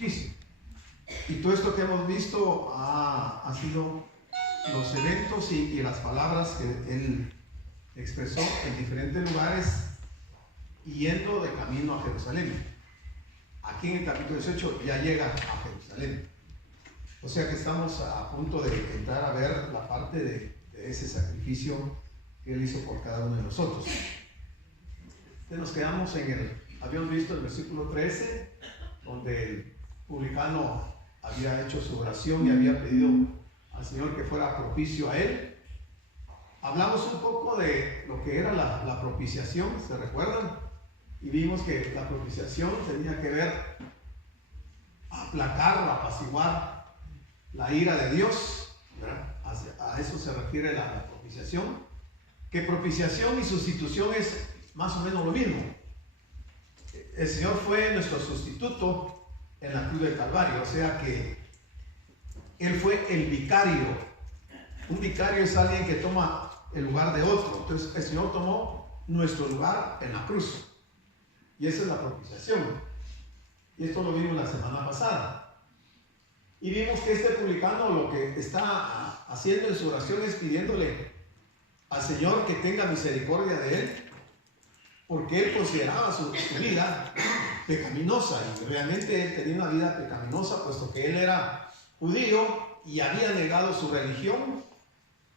sacrificio. Y todo esto que hemos visto ha sido los eventos y las palabras que él expresó en diferentes lugares yendo de camino a Jerusalén. Aquí en el capítulo 18 ya llega a Jerusalén. O sea que estamos a punto de entrar a ver la parte de ese sacrificio que él hizo por cada uno de nosotros. Entonces nos quedamos habíamos visto el versículo 13, donde el publicano había hecho su oración y había pedido al Señor que fuera propicio a él. Hablamos un poco de lo que era la propiciación, ¿se recuerdan? Y vimos que la propiciación tenía que ver aplacar o apaciguar la ira de Dios, ¿verdad? A eso se refiere la propiciación, que propiciación y sustitución es más o menos lo mismo. El Señor fue nuestro sustituto en la cruz del Calvario, o sea que Él fue el vicario. Un vicario es alguien que toma el lugar de otro. Entonces el Señor tomó nuestro lugar en la cruz. Y esa es la propiciación. Y esto lo vimos la semana pasada. Y vimos que este publicano lo que está haciendo en su oración es pidiéndole al Señor que tenga misericordia de él, porque él consideraba su vida pecaminosa, y realmente él tenía una vida pecaminosa, puesto que él era judío y había negado su religión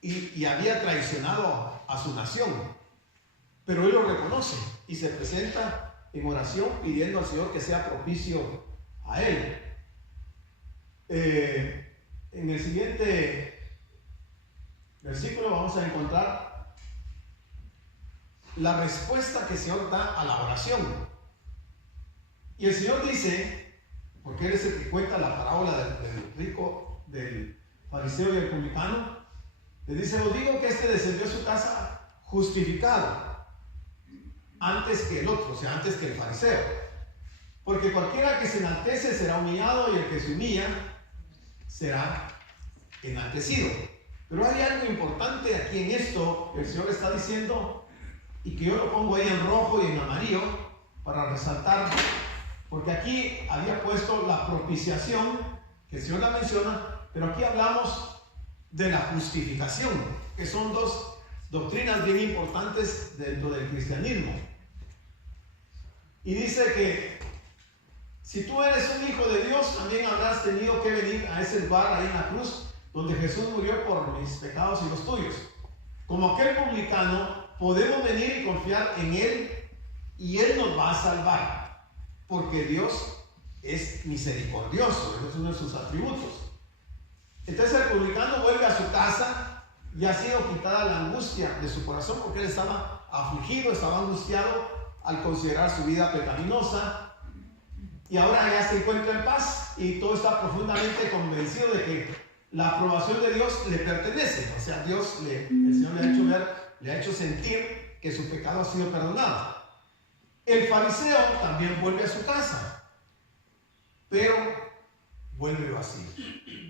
y había traicionado a su nación. Pero él lo reconoce y se presenta en oración pidiendo al Señor que sea propicio a él. En el siguiente versículo vamos a encontrar la respuesta que el Señor da a la oración. Y el Señor dice, porque Él es el que cuenta la parábola del rico, del fariseo y el publicano, le dice: os digo que este descendió a su casa justificado antes que el otro, o sea, antes que el fariseo. Porque cualquiera que se enaltece será humillado, y el que se humilla será enaltecido. Pero hay algo importante aquí en esto que el Señor está diciendo, y que yo lo pongo ahí en rojo y en amarillo para resaltar, porque aquí había puesto la propiciación, que el Señor la menciona, pero aquí hablamos de la justificación, que son dos doctrinas bien importantes dentro del cristianismo. Y dice que si tú eres un hijo de Dios, también habrás tenido que venir a ese lugar ahí en la cruz, donde Jesús murió por mis pecados y los tuyos. Como aquel publicano, podemos venir y confiar en Él, y Él nos va a salvar, porque Dios es misericordioso, ese es uno de sus atributos. Entonces el publicano vuelve a su casa y ha sido quitada la angustia de su corazón, porque él estaba afligido, estaba angustiado al considerar su vida pecaminosa, y ahora ya se encuentra en paz y todo está profundamente convencido de que la aprobación de Dios le pertenece. O sea, el Señor le ha hecho ver, le ha hecho sentir que su pecado ha sido perdonado. El fariseo también vuelve a su casa, pero vuelve vacío.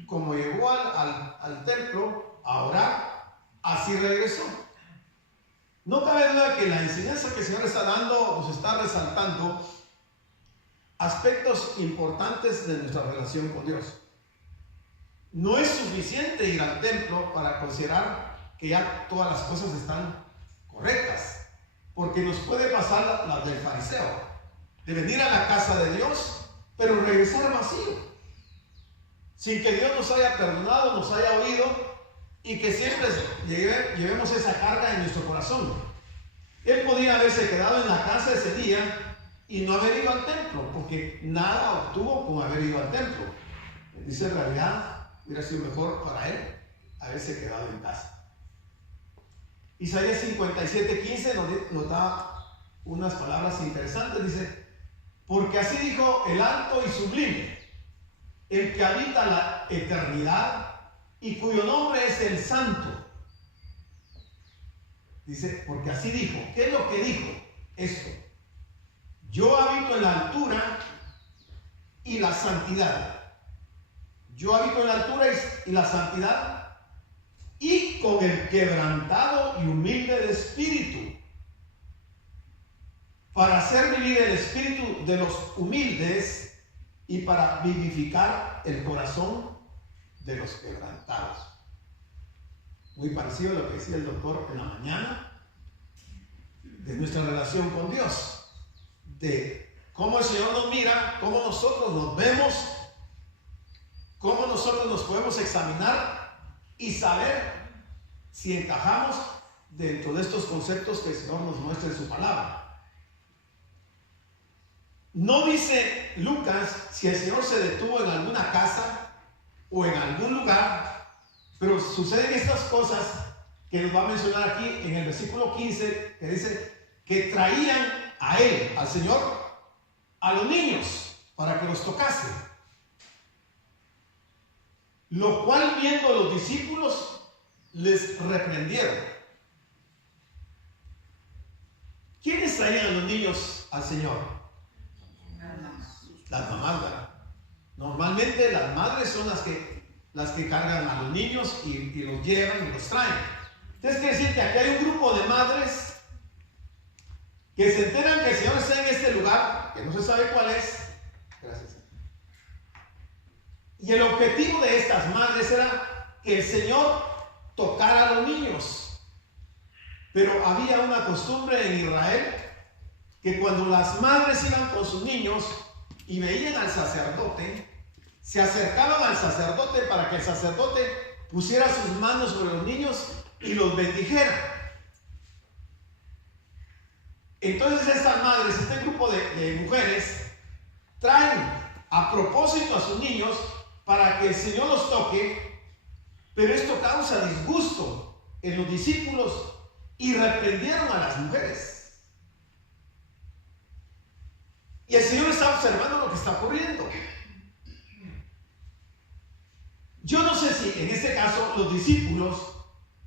Como llegó al templo a orar, así regresó. No cabe duda que la enseñanza que el Señor está dando nos está resaltando aspectos importantes de nuestra relación con Dios. No es suficiente ir al templo para considerar que ya todas las cosas están correctas, porque nos puede pasar las del fariseo, de venir a la casa de Dios, pero regresar vacío, sin que Dios nos haya perdonado, nos haya oído, y que siempre llevemos esa carga en nuestro corazón. Él podía haberse quedado en la casa ese día y no haber ido al templo, porque nada obtuvo con haber ido al templo. Dice, en realidad hubiera sido mejor para él haberse quedado en casa. Isaías 57:15 nos da unas palabras interesantes. Dice: porque así dijo el alto y sublime, el que habita la eternidad y cuyo nombre es el Santo. Dice, porque así dijo. ¿Qué es lo que dijo? Esto: yo habito en la altura y la santidad. Yo habito en la altura y la santidad, y con el quebrantado y humilde de espíritu, para hacer vivir el espíritu de los humildes y para vivificar el corazón de los quebrantados. Muy parecido a lo que decía el doctor en la mañana, de nuestra relación con Dios, de cómo el Señor nos mira, cómo nosotros nos vemos, cómo nosotros nos podemos examinar y saber si encajamos dentro de estos conceptos que el Señor nos muestra en su palabra. No dice Lucas si el Señor se detuvo en alguna casa o en algún lugar, pero suceden estas cosas que nos va a mencionar aquí en el versículo 15, que dice que traían a él, al Señor, a los niños para que los tocase. Lo cual, viendo los discípulos, les reprendieron. ¿Quiénes traían a los niños al Señor? Las mamás, ¿verdad? Normalmente las madres son las que cargan a los niños y los llevan y los traen. Entonces quiere decir que aquí hay un grupo de madres que se enteran que el Señor está en este lugar, que no se sabe cuál es. Gracias. Y el objetivo de estas madres era que el Señor tocara a los niños. Pero había una costumbre en Israel que cuando las madres iban con sus niños y veían al sacerdote, se acercaban al sacerdote para que el sacerdote pusiera sus manos sobre los niños y los bendijera. Entonces estas madres, este grupo de mujeres, traen a propósito a sus niños para que el Señor los toque, pero esto causa disgusto en los discípulos y reprendieron a las mujeres. Y el Señor está observando lo que está ocurriendo. Yo no sé si en este caso los discípulos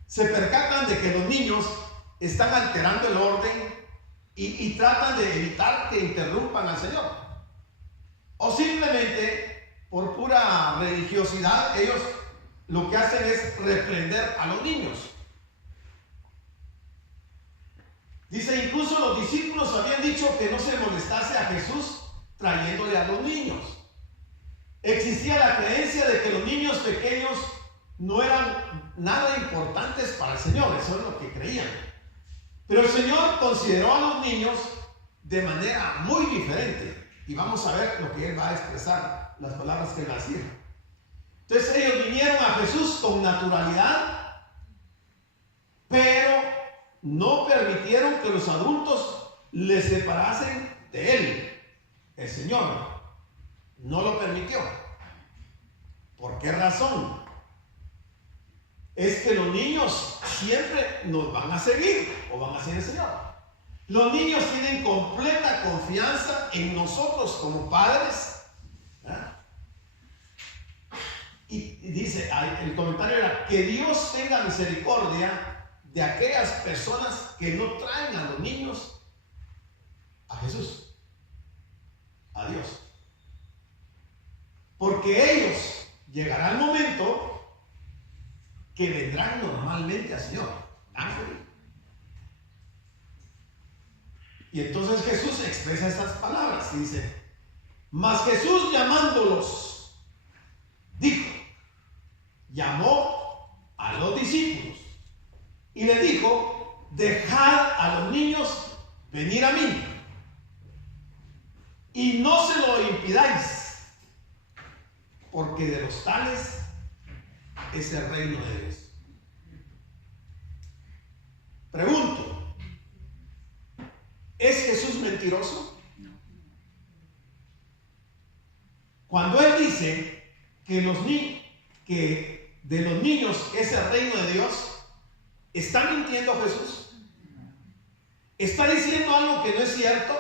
se percatan de que los niños están alterando el orden y tratan de evitar que interrumpan al Señor. O simplemente por pura religiosidad ellos lo que hacen es reprender a los niños. Dice, incluso los discípulos habían dicho que no se molestase a Jesús trayéndole a los niños. Existía la creencia de que los niños pequeños no eran nada importantes para el Señor, eso es lo que creían. Pero el Señor consideró a los niños de manera muy diferente. Y vamos a ver lo que Él va a expresar, las palabras que Él va a decir. Entonces ellos vinieron a Jesús con naturalidad, pero no permitieron que los adultos les separasen de Él. El Señor no lo permitió. ¿Por qué razón? Es que los niños siempre nos van a seguir o van a seguir al Señor. Los niños tienen completa confianza en nosotros como padres. Y dice, el comentario era que Dios tenga misericordia de aquellas personas que no traen a los niños a Jesús, a Dios. Porque ellos llegará el momento que vendrán normalmente al Señor. Ángel. Y entonces Jesús expresa estas palabras y dice, mas Jesús llamándolos, dijo, llamó a los discípulos y le dijo, dejad a los niños venir a mí y no se lo impidáis, porque de los tales es el reino de Dios. Pregunto, ¿es Jesús mentiroso? Cuando Él dice que de los niños es el reino de Dios, ¿está mintiendo Jesús? ¿Está diciendo algo que no es cierto?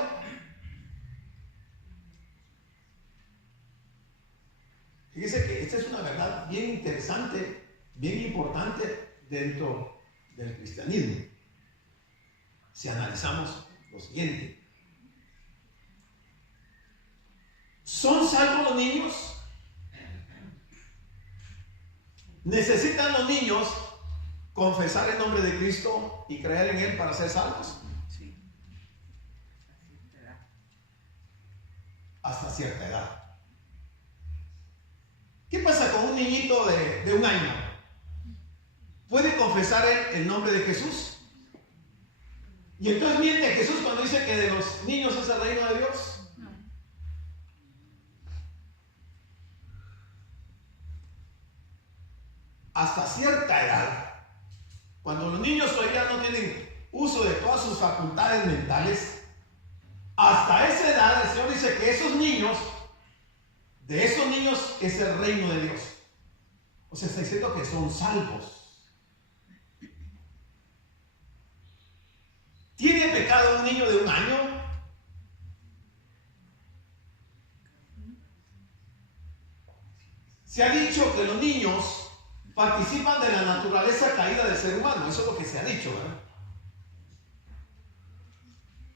Fíjese que esta es una verdad bien interesante, bien importante dentro del cristianismo. Si analizamos lo siguiente, ¿son salvos los niños? ¿Necesitan los niños confesar el nombre de Cristo y creer en Él para ser salvos? Sí. Hasta cierta edad. niñito de 1 año, ¿puede confesar el nombre de Jesús? Y entonces miente Jesús cuando dice que de los niños es el reino de Dios. Hasta cierta edad, cuando los niños todavía no tienen uso de todas sus facultades mentales, hasta esa edad el Señor dice que de esos niños es el reino de Dios. O sea, está diciendo que son salvos. ¿Tiene pecado un niño de 1 año? Se ha dicho que los niños participan de la naturaleza caída del ser humano. Eso es lo que se ha dicho, ¿verdad?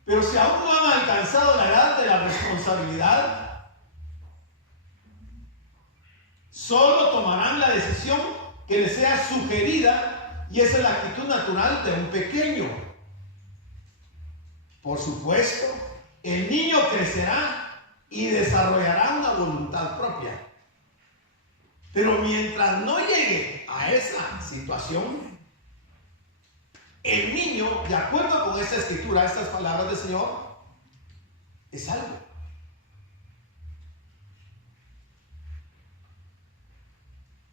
Pero si aún no han alcanzado la edad de la responsabilidad, solo tomarán la decisión que les sea sugerida, y esa es la actitud natural de un pequeño. Por supuesto, el niño crecerá y desarrollará una voluntad propia. Pero mientras no llegue a esa situación, el niño, de acuerdo con esta escritura, estas palabras del Señor, es salvo.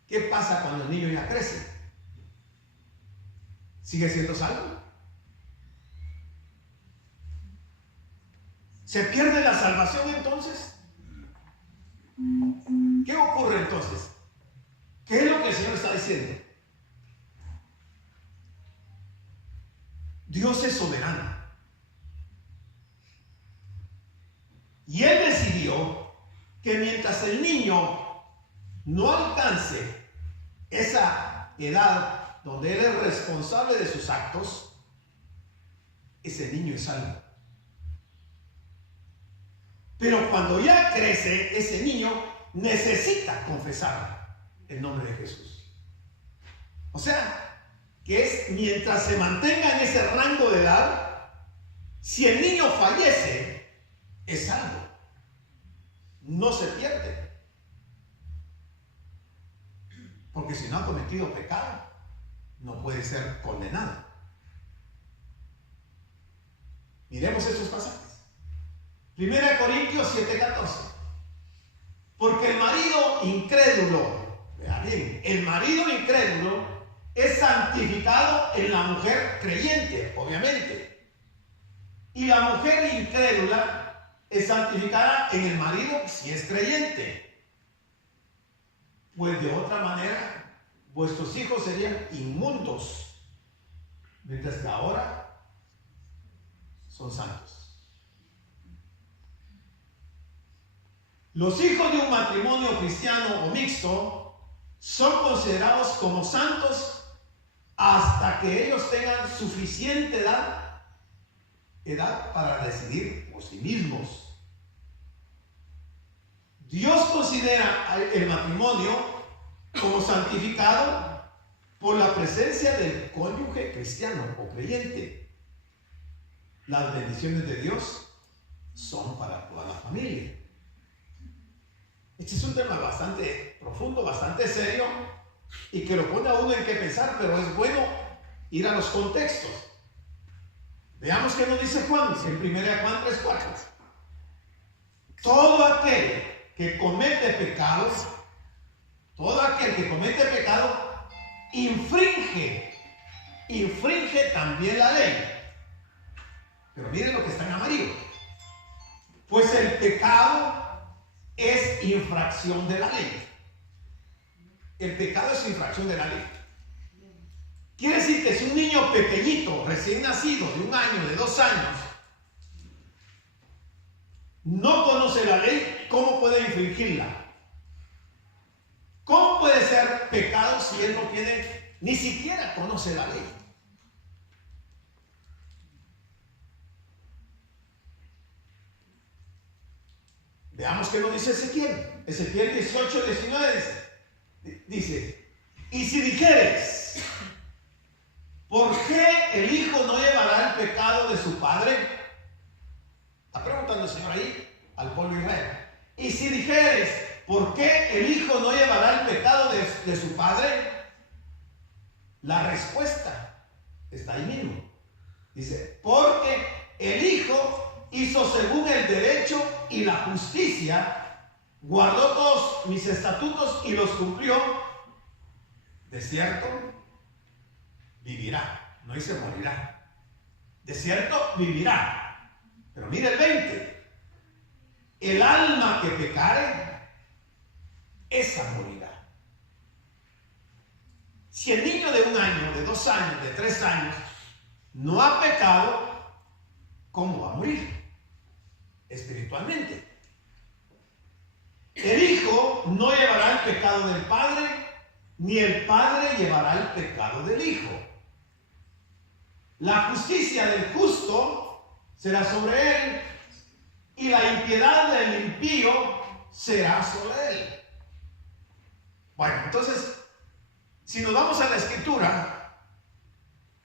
¿Qué pasa cuando el niño ya crece? ¿Sigue siendo salvo? ¿Se pierde la salvación entonces? ¿Qué ocurre entonces? ¿Qué es lo que el Señor está diciendo? Dios es soberano. Y Él decidió que mientras el niño no alcance esa edad donde Él es responsable de sus actos, ese niño es salvo. Pero cuando ya crece, ese niño necesita confesar el nombre de Jesús. O sea, que es mientras se mantenga en ese rango de edad, si el niño fallece, es salvo. No se pierde. Porque si no ha cometido pecado, no puede ser condenado. Miremos estos pasajes. 1 Corintios 7:14. Porque el marido incrédulo, vea bien, el marido incrédulo es santificado en la mujer creyente, obviamente. Y la mujer incrédula es santificada en el marido si es creyente. Pues de otra manera, vuestros hijos serían inmundos, mientras que ahora son santos. Los hijos de un matrimonio cristiano o mixto son considerados como santos hasta que ellos tengan suficiente edad para decidir por sí mismos. Dios considera el matrimonio como santificado por la presencia del cónyuge cristiano o creyente. Las bendiciones de Dios son para toda la familia. Este es un tema bastante profundo, bastante serio, y que lo pone a uno en qué pensar, pero es bueno ir a los contextos. Veamos qué nos dice Juan, en 1 Juan 3:4. Todo aquel que comete pecados, infringe también la ley. Pero miren lo que está en amarillo. Pues el pecado es infracción de la ley. El pecado es infracción de la ley. Quiere decir que si un niño pequeñito, recién nacido, de 1 año, de 2 años, no conoce la ley, ¿cómo puede infringirla? ¿Cómo puede ser pecado si él no tiene, ni siquiera conoce la ley? Veamos qué nos dice Ezequiel. Ezequiel 18:19 dice: y si dijeres, ¿por qué el hijo no llevará el pecado de su padre? Está preguntando el Señor ahí al pueblo de Israel. Y si dijeres, ¿por qué el hijo no llevará el pecado de su padre? La respuesta está ahí mismo. Dice, porque el hijo hizo según el derecho y la justicia, guardó todos mis estatutos y los cumplió. De cierto, vivirá. No dice morirá. De cierto, vivirá. Pero mire el 20. El alma que pecare, esa morirá. Si el niño de 1 año, de 2 años, de 3 años, no ha pecado, ¿cómo va a morir? Espiritualmente. El hijo no llevará el pecado del padre, ni el padre llevará el pecado del hijo. La justicia del justo será sobre él, y la impiedad del impío será sobre él. Bueno, entonces, si nos vamos a la escritura,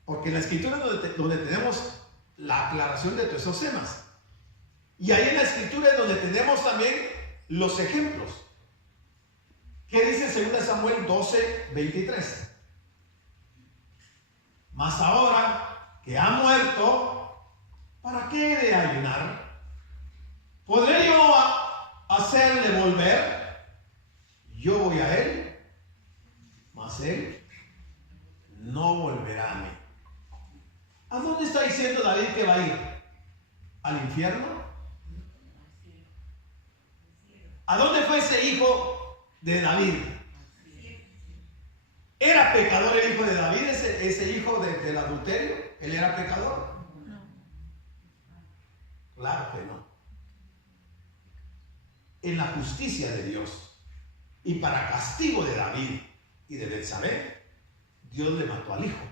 porque en la escritura es donde tenemos la aclaración de todos esos temas, y ahí en la escritura es donde tenemos también los ejemplos. ¿Qué dice 2 Samuel 12, 23? Mas ahora que ha muerto, ¿para qué he de ayunar? ¿Podré yo hacerle volver? Yo voy a él, mas él no volverá a mí. ¿A dónde está diciendo David que va a ir? ¿Al infierno? ¿A dónde fue ese hijo de David? ¿Era pecador el hijo de David, ese hijo del adulterio? ¿Él era pecador? Claro que no. En la justicia de Dios y para castigo de David y de Betsabé, Dios le mató al hijo.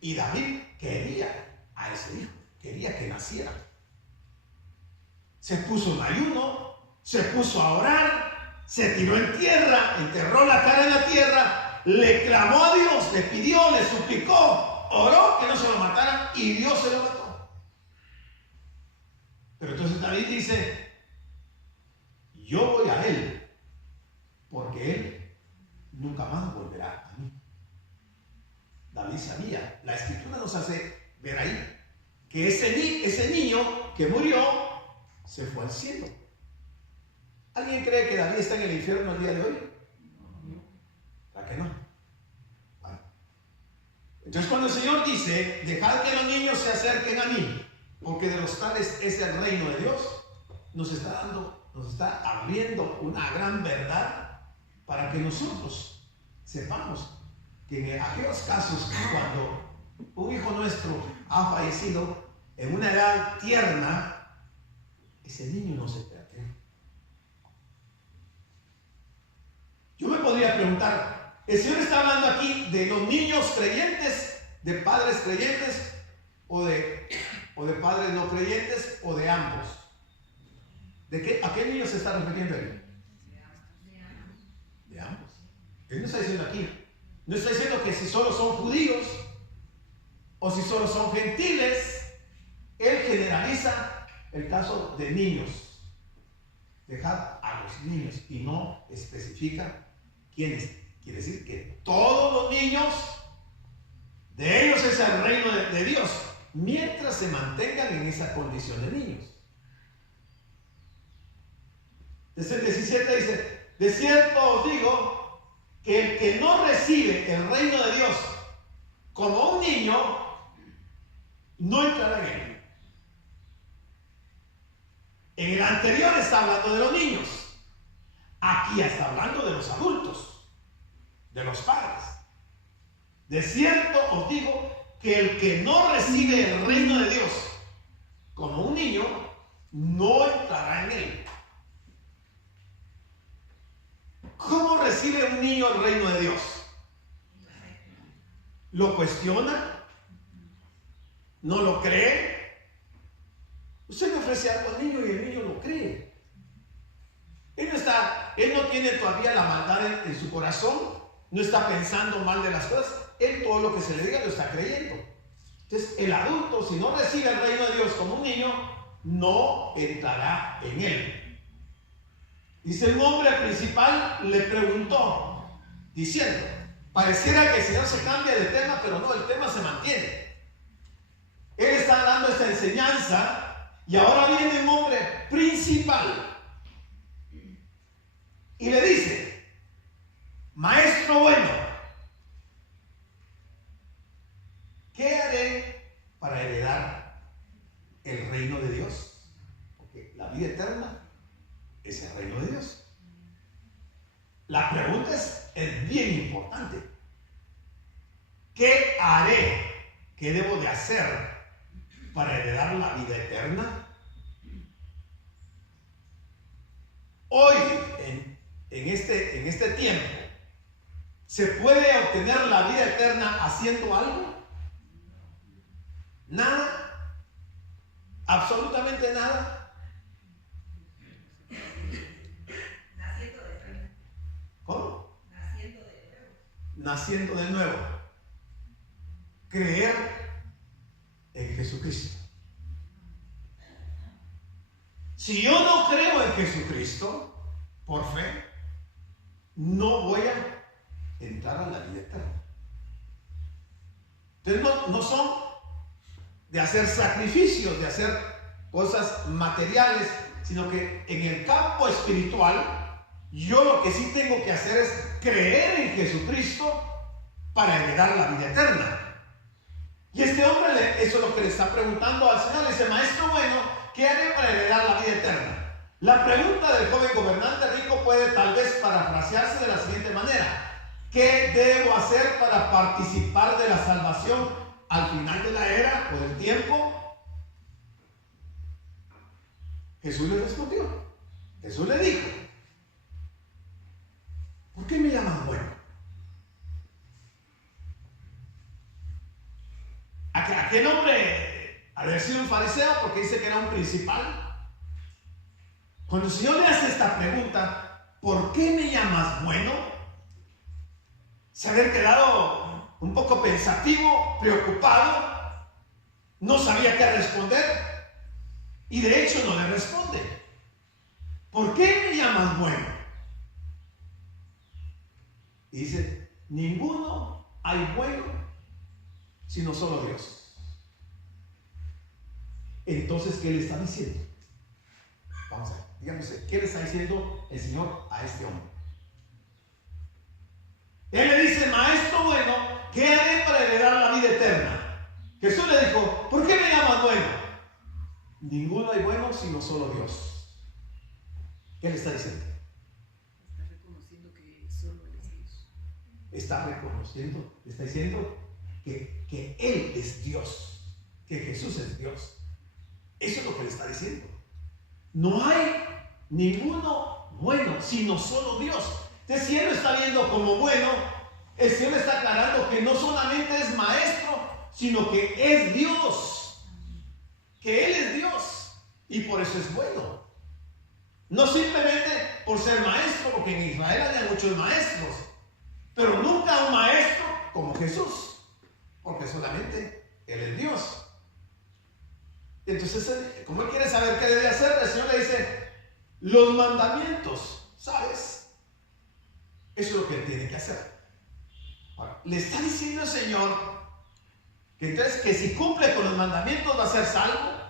Y David quería a ese hijo, quería que naciera. Se puso en ayuno, se puso a orar, se tiró en tierra, enterró la cara en la tierra, le clamó a Dios, le pidió, le suplicó, oró que no se lo mataran y Dios se lo mató. Pero entonces David dice, yo voy a él, porque él nunca más volverá a mí. David sabía, la escritura nos hace ver ahí, que ese niño que murió, se fue al cielo. ¿Alguien cree que David está en el infierno el día de hoy? ¿Para qué no? Bueno. Entonces cuando el Señor dice, dejad que los niños se acerquen a mí, porque de los tales es el reino de Dios, nos está abriendo una gran verdad para que nosotros sepamos que en aquellos casos cuando un hijo nuestro ha fallecido en una edad tierna, ese niño no se pierde. Yo me podría preguntar, ¿el Señor está hablando aquí de los niños creyentes, de padres creyentes o de padres no creyentes o de ambos? ¿A qué niños se está refiriendo él? De ambos. Él no está diciendo aquí, no está diciendo que si solo son judíos o si solo son gentiles. Él generaliza el caso de niños. Dejad a los niños y no especifica quiénes. Quiere decir que todos los niños, de ellos es el reino de Dios, mientras se mantengan en esa condición de niños. Desde el 17 dice, de cierto os digo que el que no recibe el reino de Dios como un niño, no entrará en él. En el anterior está hablando de los niños. Aquí está hablando de los adultos, de los padres. De cierto os digo que el que no recibe el reino de Dios como un niño, no entrará en él. ¿Cómo recibe un niño el reino de Dios? ¿Lo cuestiona? ¿No lo cree? Usted le ofrece algo al niño y el niño lo cree. Él no tiene todavía la maldad en su corazón, no está pensando mal de las cosas. Él todo lo que se le diga lo está creyendo. Entonces el adulto, si no recibe el reino de Dios como un niño, no entrará en él. Dice, un hombre principal le preguntó, diciendo, pareciera que el Señor se cambia de tema, pero no, el tema se mantiene. Él está dando esta enseñanza y ahora viene un hombre principal y le dice, maestro bueno, ¿qué haré para heredar el reino de Dios? Porque la vida eterna es el reino de Dios. La pregunta es bien importante. ¿Qué haré? ¿Qué debo de hacer para heredar la vida eterna? Hoy, en este tiempo, ¿se puede obtener la vida eterna haciendo algo? Nada. Absolutamente nada. ¿Cómo? Naciendo de nuevo. Creer en Jesucristo. Si yo no creo en Jesucristo, por fe, no voy a entrar a la vida eterna. Entonces no son de hacer sacrificios, de hacer cosas materiales, sino que en el campo espiritual, yo lo que sí tengo que hacer es creer en Jesucristo para heredar la vida eterna. Y este hombre, eso es lo que le está preguntando al Señor. Le dice, maestro bueno, ¿qué haré para heredar la vida eterna? La pregunta del joven gobernante rico puede tal vez parafrasearse de la siguiente manera: ¿qué debo hacer para participar de la salvación al final de la era o del tiempo? Jesús le respondió. Jesús le dijo, ¿por qué me llaman bueno? Aquel hombre había sido un fariseo, porque dice que era un principal. Cuando el Señor le hace esta pregunta, ¿por qué me llamas bueno?, se había quedado un poco pensativo, preocupado, no sabía qué responder, y de hecho no le responde. ¿Por qué me llamas bueno? Y dice, ninguno hay bueno sino solo Dios. Entonces, ¿qué le está diciendo? Vamos a ver, dígame usted, ¿qué le está diciendo el Señor a este hombre? Él le dice, maestro bueno, ¿qué haré para heredar la vida eterna? Jesús le dijo, ¿por qué me llamas bueno? Ninguno hay bueno sino solo Dios. ¿Qué le está diciendo? Está reconociendo que solo Él es Dios. Está reconociendo, le está diciendo que Él es Dios, que Jesús es Dios. Eso es lo que le está diciendo. No hay ninguno bueno sino solo Dios. Entonces, si Él lo está viendo como bueno, el Señor está aclarando que no solamente es maestro, sino que es Dios, que Él es Dios, y por eso es bueno. No simplemente por ser maestro, porque en Israel había muchos maestros, pero nunca un maestro como Jesús, porque solamente Él es Dios. Entonces, como Él quiere saber qué debe hacer, el Señor le dice, los mandamientos, ¿sabes? Eso es lo que Él tiene que hacer. Ahora, le está diciendo el Señor que entonces, que si cumple con los mandamientos va a ser salvo.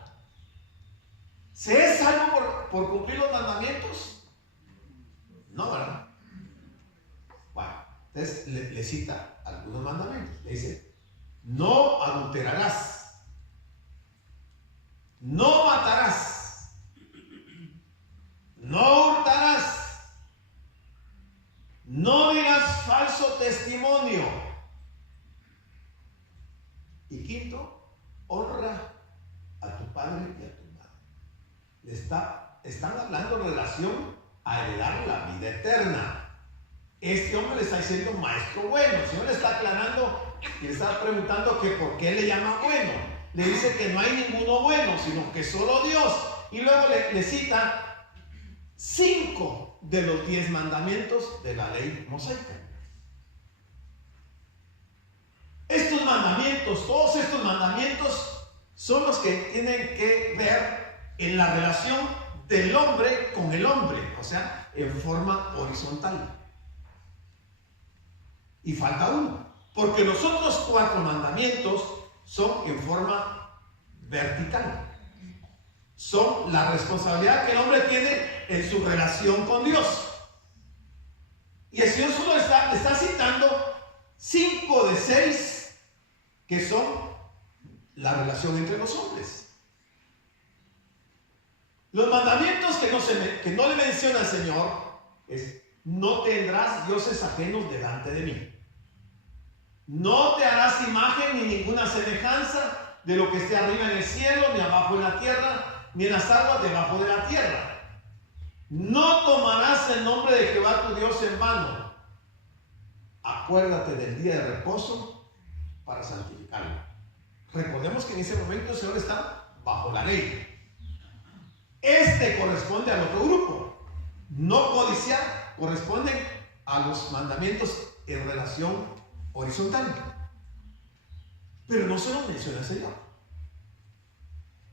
¿Se es salvo por cumplir los mandamientos? No, ¿verdad? Bueno, entonces le cita algunos mandamientos. Le dice, no adulterarás, no matarás, no hurtarás, no dirás falso testimonio. Y quinto, honra a tu padre y a tu madre. Están hablando en relación a heredar la vida eterna. Este hombre le está diciendo maestro bueno. El Señor le está aclarando y le está preguntando que por qué le llama bueno. Le dice que no hay ninguno bueno, sino que solo Dios. Y luego le cita 5 de los 10 mandamientos de la ley mosaica. Estos mandamientos, todos estos mandamientos, son los que tienen que ver en la relación del hombre con el hombre. O sea, en forma horizontal. Y falta uno, porque los otros 4 mandamientos son en forma vertical. Son la responsabilidad que el hombre tiene en su relación con Dios. Y el Señor solo está citando 5 de 6 que son la relación entre los hombres. Los mandamientos que no le menciona el Señor es: no tendrás dioses ajenos delante de mí. No te harás imagen ni ninguna semejanza de lo que esté arriba en el cielo, ni abajo en la tierra, ni en las aguas debajo de la tierra. No tomarás el nombre de Jehová tu Dios en vano. Acuérdate del día de reposo para santificarlo. Recordemos que en ese momento el Señor está bajo la ley. Este corresponde al otro grupo. No codiciar, corresponden a los mandamientos en relación horizontal. Pero no se lo menciona el Señor.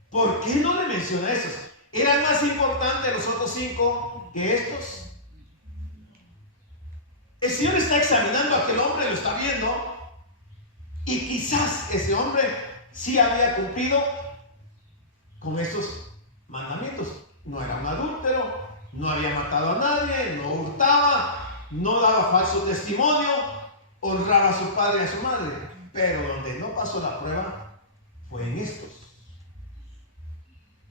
¿Por qué no le menciona esos? ¿Eran más importantes los otros 5 que estos? El Señor está examinando a aquel hombre, lo está viendo, y quizás ese hombre sí había cumplido con estos mandamientos. No era un adúltero, no había matado a nadie, no hurtaba, no daba falso testimonio, honraba a su padre y a su madre. Pero donde no pasó la prueba fue en estos.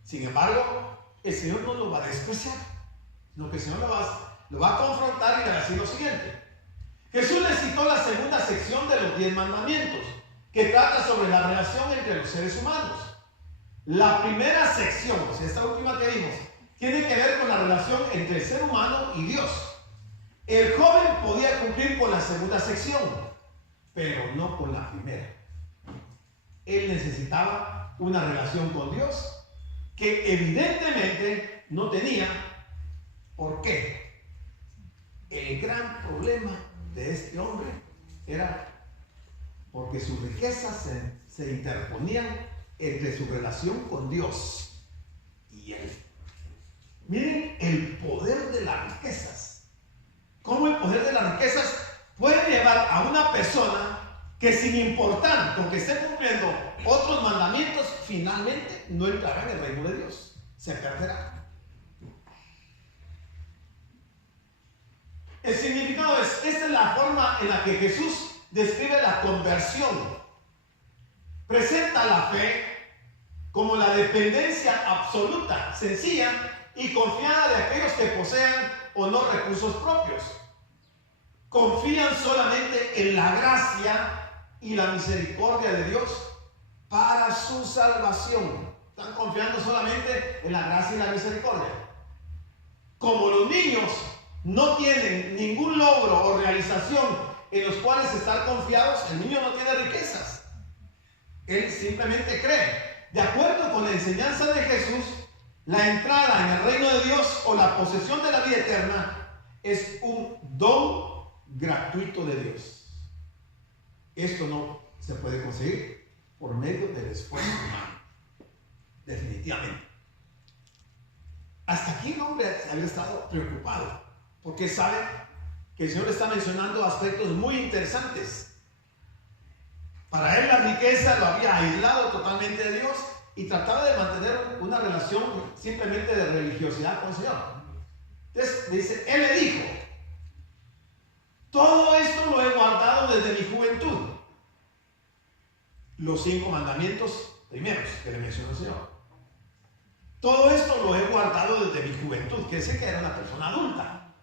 Sin embargo, el Señor no lo va a despreciar, sino que el Señor lo va a confrontar y le va a decir lo siguiente. Jesús le citó la segunda sección de los 10 mandamientos, que trata sobre la relación entre los seres humanos. La primera sección, o sea, esta última que vimos, tiene que ver con la relación entre el ser humano y Dios. El joven podía cumplir con la segunda sección, pero no con la primera. Él necesitaba una relación con Dios que evidentemente no tenía. ¿Por qué? El gran problema de este hombre era porque sus riquezas se interponían entre su relación con Dios y él. Miren el poder de las riquezas. Cómo el poder de las riquezas puede llevar a una persona que, sin importar con que esté cumpliendo otros mandamientos, finalmente no entrará en el reino de Dios, se perderá. El significado es: esta es la forma en la que Jesús describe la conversión. Presenta la fe como la dependencia absoluta, sencilla y confiada de aquellos que posean o no recursos propios. Confían solamente en la gracia y la misericordia de Dios para su salvación. Están confiando solamente en la gracia y la misericordia. Como los niños no tienen ningún logro o realización en los cuales estar confiados, el niño no tiene riquezas. Él simplemente cree. De acuerdo con la enseñanza de Jesús, la entrada en el reino de Dios o la posesión de la vida eterna es un don gratuito de Dios. Esto no se puede conseguir por medio del esfuerzo humano, definitivamente. Hasta aquí el hombre había estado preocupado, porque sabe que el Señor está mencionando aspectos muy interesantes. Para él la riqueza lo había aislado totalmente de Dios y trataba de mantener una relación simplemente de religiosidad con el Señor. Entonces dice, él le dijo: todo esto lo he guardado desde mi juventud. Los 5 mandamientos primeros que le mencionó el Señor. Todo esto lo he guardado desde mi juventud. Quiere decir que era una persona adulta.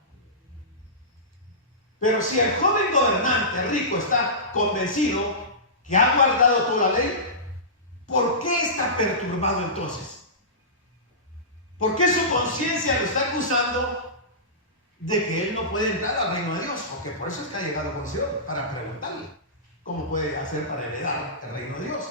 Pero si el joven gobernante rico está convencido que ha guardado toda la ley, ¿por qué está perturbado entonces? ¿Por qué su conciencia lo está acusando de que él no puede entrar al reino de Dios? Porque por eso es que ha llegado con el Señor, para preguntarle cómo puede hacer para heredar el reino de Dios.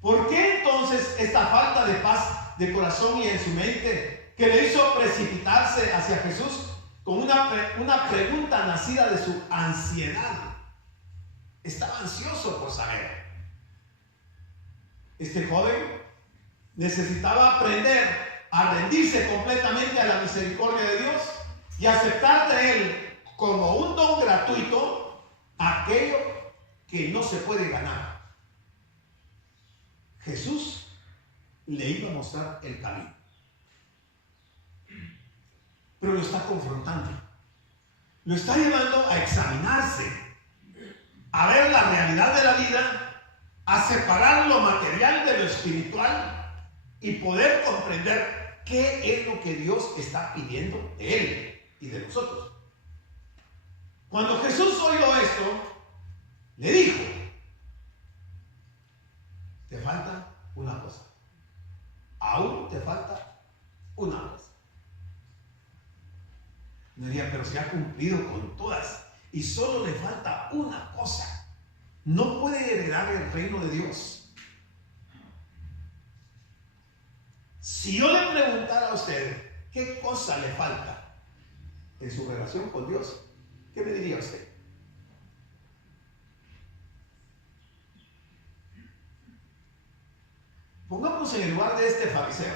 ¿Por qué entonces esta falta de paz de corazón y en su mente que le hizo precipitarse hacia Jesús con una pregunta nacida de su ansiedad? Estaba ansioso por saber. Este joven necesitaba aprender a rendirse completamente a la misericordia de Dios y aceptar de Él como un don gratuito aquello que no se puede ganar. Jesús le iba a mostrar el camino, pero lo está confrontando, lo está llevando a examinarse, a ver la realidad de la vida, a separar lo material de lo espiritual y poder comprender qué es lo que Dios está pidiendo de Él y de nosotros. Cuando Jesús oyó esto, le dijo: te falta una cosa, aún te falta una cosa. Me diría, pero se ha cumplido con todas y solo le falta una cosa. No puede heredar el reino de Dios. Si yo le preguntara a usted qué cosa le falta en su relación con Dios, ¿qué me diría usted? Pongámonos en el lugar de este fariseo.